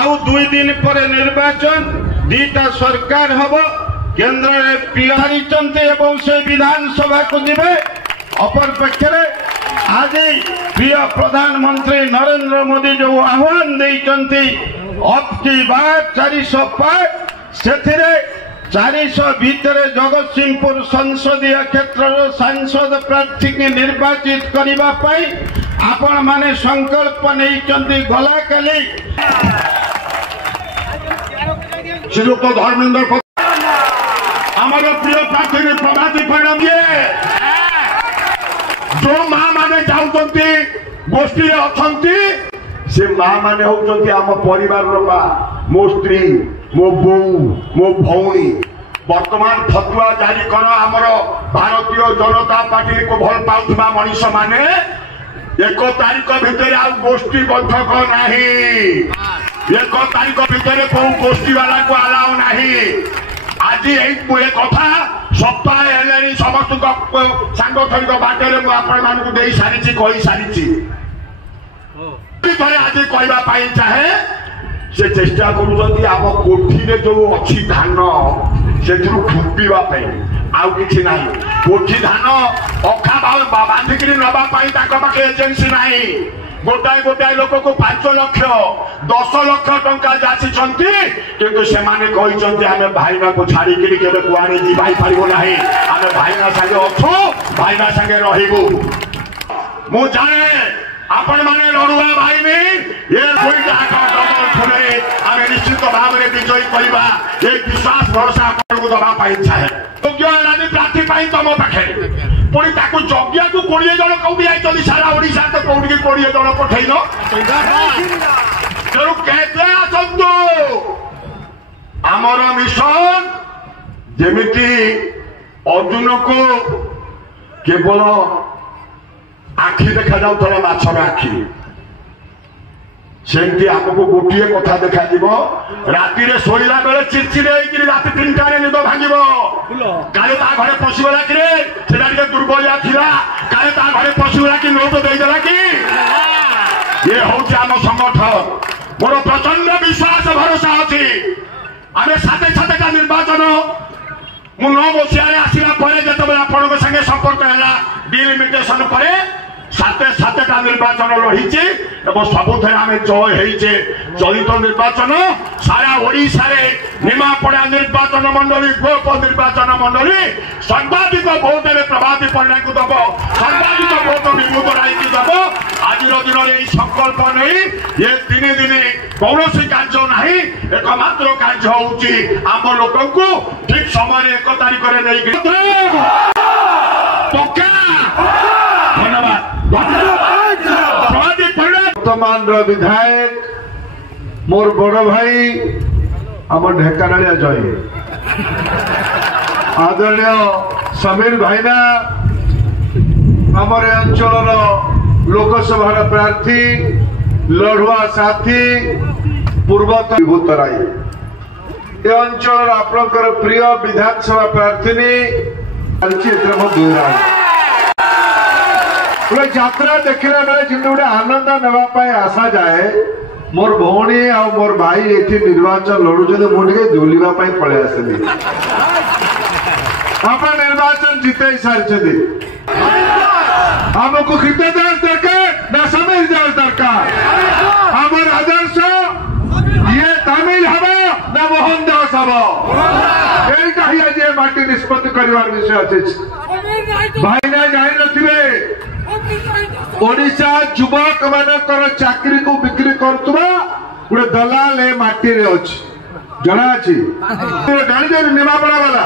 आउ 2 दिन पर निर्वाचन 2टा सरकार हम केन्द्र में बिहारी एवं से विधानसभा को जीवे अपर पक्षरे आज प्रिय प्रधानमंत्री नरेंद्र मोदी जो आह्वान देते अब की बार 400 पार से 400 भितर जगतसिंहपुर संसदीय क्षेत्र सांसद प्रार्थी की निर्वाचित करने आपण माने संकल्प नहीं गला काली श्रीयुक्त धर्मेंद्र आमर प्रिय प्रार्थी प्रभाती परिणाम जो माँ माने जाऊँगी गोष्ठी अच्छा से माँ माने होती आम परिवार मो स्त्री मो बो मो भौणी वर्तमान फतुआ जारी कर आमर भारतीय जनता पार्टी को भल पाउथिबा मनीष माने 1 तारिख भितर आ गोष्ठी बैठक नहीं 1 तारिख भितर को गोष्ठी वाला को अलाउ नहीं आज यही कथा सप्ताह है समस्त सांगठनिक बाटर मुझे दे सारी कही सारी आज कहवाई चाहे से चेष्टा करुँच आम कोठी जो अच्छी धान से ठुपीवाई आउ कि ना कोठी धान अखा बांधिक नापी पाखे एजेन्सी ना गोटाए गोटाए लोक को 5 लाख 10 लाख टंका जाचिंट किंतु से आम भाईना को छाड़ी केवे कुआड़े जाई पारू ना आम भाईना सागे अच्छु भाईना सागे रही मु जाने आपण माने लड़ुआ भाई ये आम निश्चित भाव में विजयी करवा ये विश्वास भरोसा आपको दवाई चाहे योग्य प्रार्थी तुम पाखे पुणी जज्ञा को 20 जन कौटी आई सारा ओडिशा तो कौटी 20 जन पठेन तेणु कहते आसतु आमर मिशन जेमिति अर्जुन को केवल आखि देखा जाऊला माछर आखि सेमती आमको गोटे कथा देखा राति शोला बेले चिड़चिड़े राति 3टा निद भांग काले घरे पशिगला कि दुर्बलिया थिला काले घरे पशिगला कि नोट देदेला कि ये हूँ आम संगठन मोर प्रचंड विश्वास भरोसा अच्छी आम साथे साथे निर्वाचन मु 9 मसीह आसला जो आपण संगे संपर्क है डिलिमिटेशन पर साते सातेटा निर्वाचन रही सबुथे आम जय होइचे चलित निर्वाचन सारा ओडिशा निमापड़ा निर्वाचन मंडली गोप निर्वाचन मंडली सर्वाधिक भोट में प्रभाती परिणा को दब सर्वाधिक भोट विमुख राय की दब आज दिन में संकल्प नहीं ये 3 दिन कौन कार्य ना एकमात्र कार्य हूँ आम लोक को ठीक समय 1 तारिख में नहीं धन्यवाद वर्तमान विधायक मोर बड़ भाई आम ढेकानालिया जय आदरणीय समीर भाईना आमर अंचल लोकसभा प्रार्थी लड़ुआ साथी पूर्वतन विभूत राय ए अंचल आपणकर प्रिय विधानसभा प्रार्थी यात्रा देखला बेले जिते गोटे आनंद नापी आशा जाए मोर भौणी आ मोर भाई ये निर्वाचन लड़ुचे मुझे झुलवाई पलि आसली आप निर्वाचन जिते सारी आमको कृत्य दास दरकार ना समीर दास दरकार आमर आदर्श ये तमिल हम ना मोहन दास हम ये माटी निष्पत्ति कर विषय अच्छे भाईना जान नो ओडिशा युवक मानकर चाकरी को बिक्री करुवा गोटे दलाल ए माटी रे अच्छी जना अच्छी जान निमापड़ा वाला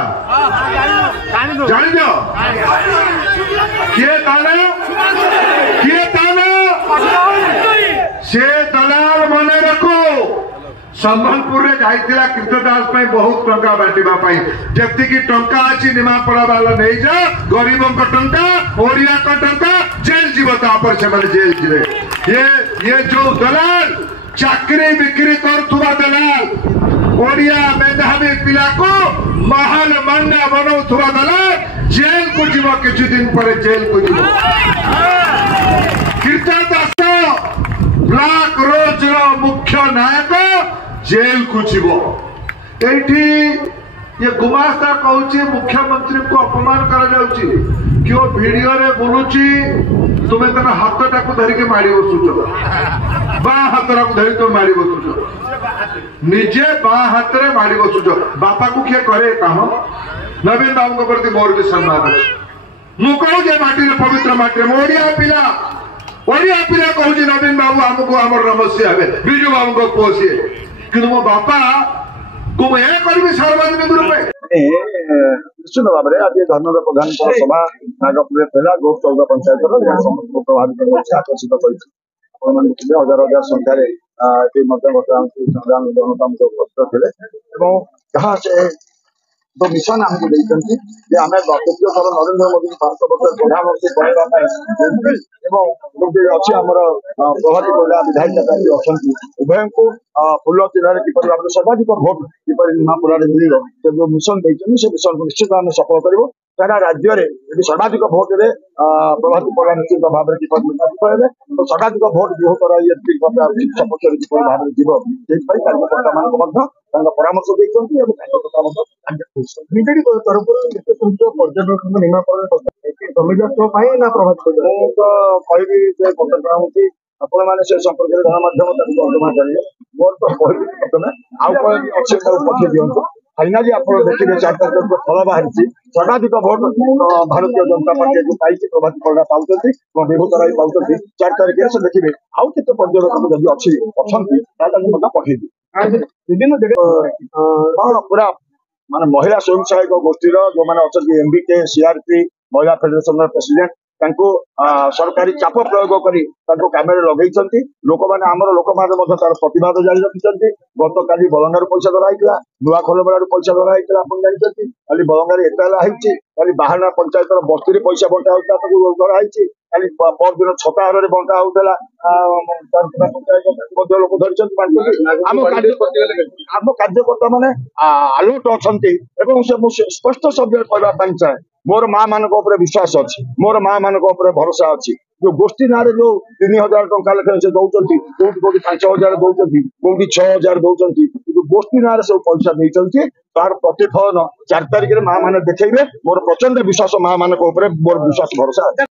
जान किए से दलाल मन रखो संबलपुर जाइतिला कृतदास बहुत टंका बांटापी जी टंका अच्छी निमापड़ा वाला नहीं जा गरीबों का टंका ओडिया का टंका जेल जीव तापर से जेल जीवे ये जो दलाल चाकरी बिक्री करुवा दलाल ओडिया मेधावी पिला को महल मंडा बनाऊा दलाल जेल को जीव किसी दिन पर जेल को जीव कृतदास ब्लॉक रोज मुख्य नायक जेल को जीव एठी ये गुमास्ता कहूची मुख्यमंत्री को अपमान करा जाउची क्यों वीडियो रे बोलुची तुम्हें तेना हाथटा को धरि के मारी बसुच बा हाथरा को धरि तो मारी बसुच निजे बा हाथ रे मारी बसुच बापा को किए करे काम नवीन बाबू को प्रति मोर भी सम्मान अछि मु कहू जे माटी रे पवित्र माटी रे ओडिया पिला कहू जे नवीन बाबू हमको हमर नमस्या हेबे बिजू बाबू को पोसिए कि मो बापा सार्वजनिक रूपे निश्चित भाव में आज धर्मेन्द्र प्रधान सभा नागपुर पहला गोप 14 पंचायत समस्त प्रभावित आकर्षित कर हजार हजार संख्यार जनता उपस्थित थे जहाँ से तो मिशन आमको देखते आम द्वितीय थर नरेंद्र मोदी 5 वर्ष प्रधानमंत्री अच्छी आमर प्रभाती परिडा विधायिका अच्छा उभय को फुल चिन्ह किपर भाव सर्वाधिक भोट किपर नुआपुर मिल जो मिशन देखते से मिशन को निश्चित आम सफल कर सारा राज्य में सर्वाधिक भोट में प्रभाती परिडा निश्चित भाव में किपर निर्वाचित हे तो सर्वाधिक भोट बृहत्तर सपक्ष किपर भाव में जीव से कार्यकर्ता मान परामर्श देखते विजेडी तरफ पर्यटक निमाकरण समीक्षा ना प्रभावित कहि चाहूँगी आपण मैंने से संपर्क में गणमाध्यम जमा करेंगे मोर तो कहली प्रथम आउ अच्छे पठे दिंतु फाइनाली आप देखिए 4 तारीख को फल बाहरी सर्वाधिक भोट भारतीय जनता पार्टी को पाई प्रभात परिडा पाँच विभूत राय पाँच 4 तारीख से देखिए आउ के पर्यटक जब अच्छी अच्छा पठे विभिन्न जगह पूरा माने महिला स्वयं सहायक गोष्ठी जो मैंने अच्छा एमबीके सीआरपी महिला फेडरेशन प्रेसिडेंट सरकारी चाप प्रयोग कर काम लगे लोक मैंने आमर लोक मैंने तार प्रतिवाद जारी रखिंट गत काली बलंगार पैसा धराई नुआ खलबेड़ पैसा धराई आप जानते खाली बलंगार एतला खाली बाहाना पंचायत बस्ती पैसा बंटा होता धराई खाली परदिन छताहार बंटा होता लोक धरी आम कार्यकर्ता मैंने आलर्ट अच्छा स्पष्ट शब्द कहवाई चाहे मोर माँ मान विश्वास अच्छी मोर माँ मान भरोसा अच्छी जो गोष्ठी ना जो 3000 टंका लेखे से दौरान कौटी 5000 दौरान कौटी 6000 दौरान गोष्ठी ना सब पैसा नहीं तार प्रतिफलन 4 तारीख में माँ मैंने देखेबे मोर प्रचंड विश्वास माँ मान मोर विश्वास भरोसा